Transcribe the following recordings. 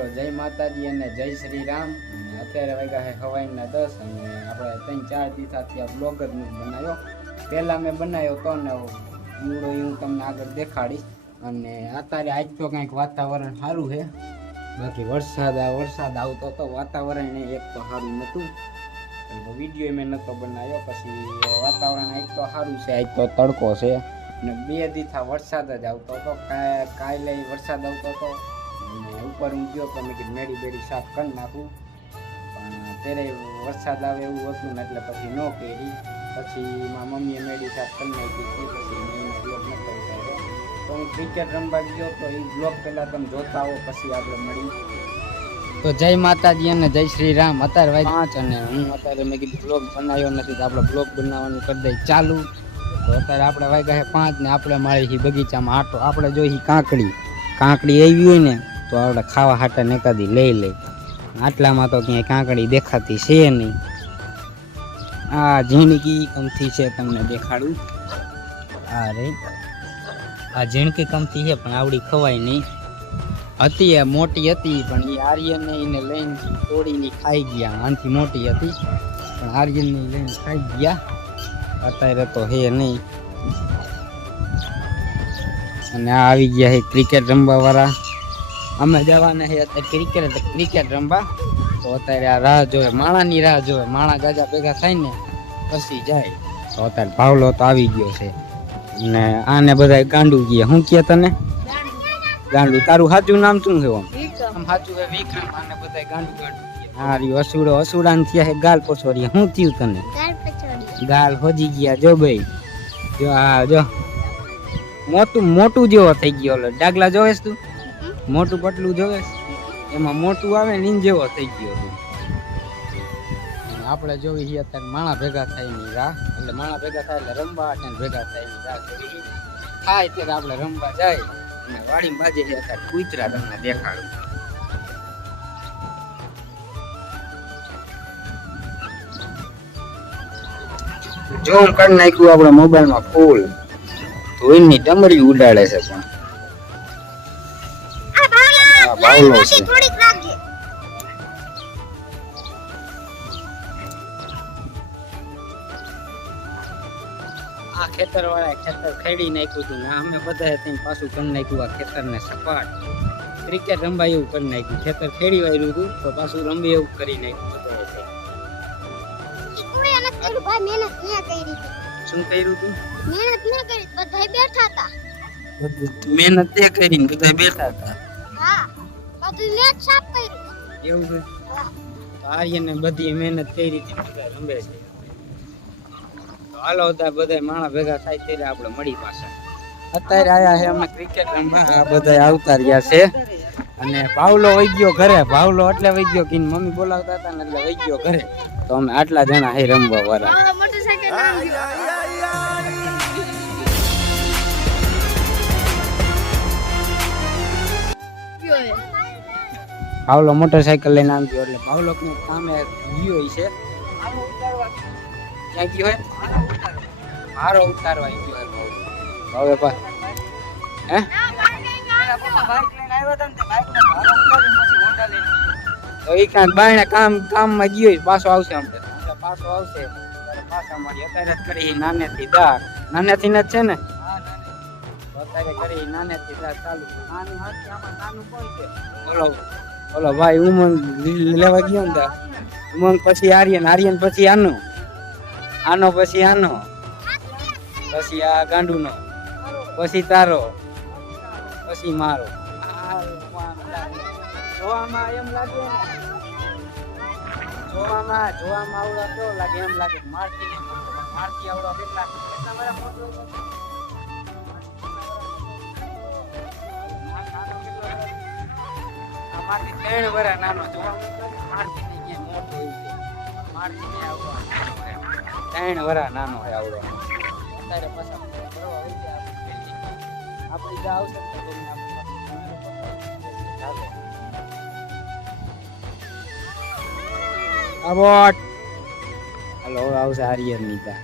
મિત્રો જય માતાજી અને જય શ્રી રામ। અત્યારે વાગ્યા છે સવારના 10 અને આપણે 3-4 દિવસથી આ બ્લોગ જ નથી બનાવ્યો। પહેલાં મેં બનાવ્યો તો ને ઈવડો હું તમને આગળ દેખાડીશ। અને અત્યારે આજ તો કંઈક વાતાવરણ સારું છે, બાકી વરસાદ આવતો તો વાતાવરણ એક તો સારું નહોતું, વિડીયો મેં નહોતો બનાવ્યો। પછી વાતાવરણ આજ તો સારું છે, આજ તો તડકો છે ને 2 દિવસથી વરસાદ જ આવતો હતો। કાલે વરસાદ આવતો હતો, ઉપર હું ગયો તો મેં કીધું મેળી બેડી સાફ કરી નાખું, પણ ત્યારે વરસાદ આવે એવું હતું ને એટલે પછી ન કરી। પછી મારા મમ્મીએ મેળી સાફ કરી નાખી હતી, પછી મેં એનો બ્લોગ નહોતો ઉતાર્યો। તો હું ક્રિકેટ રમવા ગયો તો એ બ્લોગ પહેલાં તમે જોતા આવો, પછી આપણે મળી। તો જય માતાજી અને જય શ્રી રામ। અત્યારે વાગે 5 અને હું અત્યારે મેં કીધું બ્લોગ બનાવ્યો નથી તો આપણે બ્લોગ બનાવવાનું કરી દઈએ ચાલુ। તો અત્યારે આપણે વાગ્યા છે 5 ને આપણે મારી બગીચામાં આટો, આપણે જોઈ કાંકડી આવી હોય ને તો આપણે ખાવા હાટે એકાદી લઈ લઈ। આટલામાં તો ક્યાંય કાંકડી દેખાતી છે નહીં। આ ઝીણકી કમથી છે, તમને દેખાડું। આ ઝીણકી કમથી છે પણ આવડી ખવાય નહીં, હતી એ મોટી હતી પણ એ આર્યને એને લઈને તોડીને ખાઈ ગયા। આનાથી મોટી હતી પણ આર્યનને લઈને ખાઈ ગયા, અત્યારે તો હે નહીં। અને આ આવી ગયા છે ક્રિકેટ રમવા વાળા, અમે જવાના છે અત્યારે ક્રિકેટ રમવા। તો અત્યારે આ રાહ જોવે, માણાની રાહ જોવે, માણા ગાજા ભેગા થાય ને પછી જાય। તો અત્યારે ભાવલો તો આવી ગયો છે ને આને બધા ગાંડું ગયા। શું કહે તને ગાંડું? તારું સાચું નામ શું છે? આમ સાચું છે વિક્રમ, આને બધા ગાંડું હા રહ્યું અસુડાન થયા છે ગાલ પછોડ્યા। શું થયું તને? ગાલ હોજી ગયા જો ભાઈ, જો આ જો મોટું જેવો થઈ ગયો। ડાગલા જોવેસ તું? મોટું પટલું જોવેસ? એમાં મોટું આવે ને જેવો થઈ ગયો તું। આપણે જોવી છીએ અત્યારે માણા ભેગા થાય ની રાહ, એટલે માણા ભેગા થાય એટલે રમવા અને ભેગા થાય ની રાહ જોવી થાય ત્યારે આપણે રમવા જાય। અને વાડી બાજે છે અત્યારે કૂતરા, તમને દેખાડું। જોમ કરી નાખ્યું આપણા મોબાઈલમાં ફૂલ, ધોઈની ડમરી ઉડાડે છે પણ બાવલો છે। આ ખેતર વાળા ખેતર ખેડી નાખ્યું હતું ને અમે બધા પાછું કરી નાખ્યું આ ખેતર ને સપાટ। ક્રિકેટ રમવા એવું કરી નાખ્યું, ખેતર ખેડી વાળ્યું હતું તો પાછું રમવા એવું કરી નાખ્યું બધા। શું કર્યું તું? મહેનત ન કરી, બધા બેઠા હતા। મહેનત તે કરીને બધા બેઠા હતા? હા, બધું મેચ સાફ કર્યું એવું છે। આર્યને બધી મહેનત કરી હતી, બધા રમે છે। તો હાલો બધા માણા ભેગા થાય ત્યારે આપણે મળી પાછા। અત્યારે આયા છે અમે ક્રિકેટ રમવા, આ બધા આવતા રહ્યા છે અને ભાવલો વહી ગયો ઘરે। ભાવલો એટલે વહી ગયો કે મમ્મી બોલાવતા હતા ને એટલે વહી ગયો ઘરે। તો અમે આટલા જણા હે રમવા વાળા। ભાવલો મોટરસાયકલ લઈને આમ ગયો એટલે ભાવલો કામે ગયો છે। ક્યાં ગયો હે? મારો ઉતારવા ગયો હે ભાવે પા હે તો એ કાંક બાયણે કામમાં ગયો પાછો આવશે, હમણાં પાછો આવશે પાછા મારી અત્યારે જ કરી નાનેથી દાળ, નાનેથી જ છે ને અત્યારે કરી નાનેથી દાળ ચાલુ। નાનું કોણ છે? બોલો ભાઈ ઉમંગ લેવા ગયો ને ઉમંગ પછી આર્યન પછી આનો પછી આનો પછી આ ગાંડુનો પછી તારો પછી મારો। જોવામાં એમ લાગે, જોવામાં આવડો કેવો લાગે? એમ લાગે મારતી આવડો કેટલા મારા મોટો મારતી 3 વર્ષ નાનો, મારતી ને ક્યાં મોટો હોય છે, મારતી ને આવડો 3 વર્ષ નાનો હોય આવડો। અત્યારે પાછા આપણી જા આવશે અબોટ હલો આવશે આર્યન ની જા।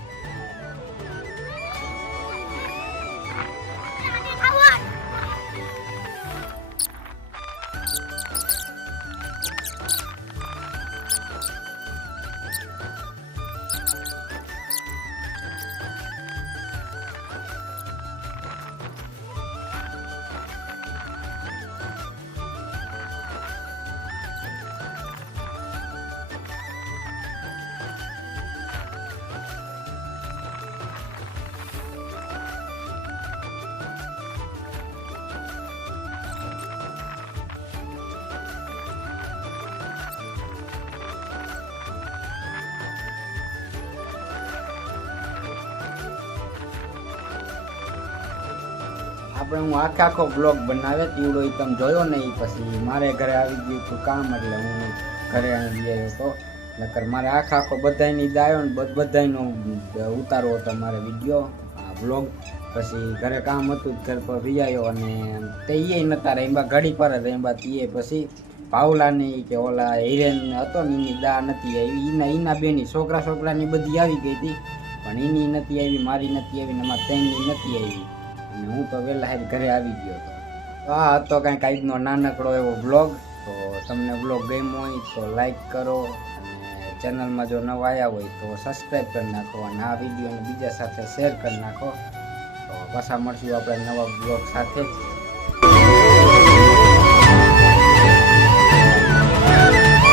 આપણે હું આખો બ્લોગ બનાવે તીવડો એ તમે જોયો ને એ પછી મારે ઘરે આવી ગયું હતું કામ એટલે હું ઘરે આવી ગયો હતો નકર મારે આખો બધાયની દાયો ને બધાયનો ઉતારવો હતો મારે વિડીયો બ્લોગ પછી ઘરે કામ હતું ઘર પર રિયાયો અને તે એ નતા રહે એમાં ઘડી પર જ એમાં તે પછી પાવલાની કે ઓલા હિરેન હતો ને એની દા નથી આવી એના બેની છોકરાની બધી આવી ગઈ હતી પણ એની નથી આવી મારી નથી આવી ને અમારા ત્રણની નથી આવી અને હું તો વહેલા હેર ઘરે આવી ગયો હતો તો આ હતો કાંઈક આજનો નાનકડો એવો બ્લોગ તો તમને બ્લોગ ગમ્યો હોય તો લાઈક કરો અને ચેનલમાં જો નવા આવ્યા હોય તો સબસ્ક્રાઈબ કરી નાખો અને આ વિડીયોને બીજા સાથે શેર કરી નાખો તો પાછા મળશું આપણે નવા બ્લોગ સાથે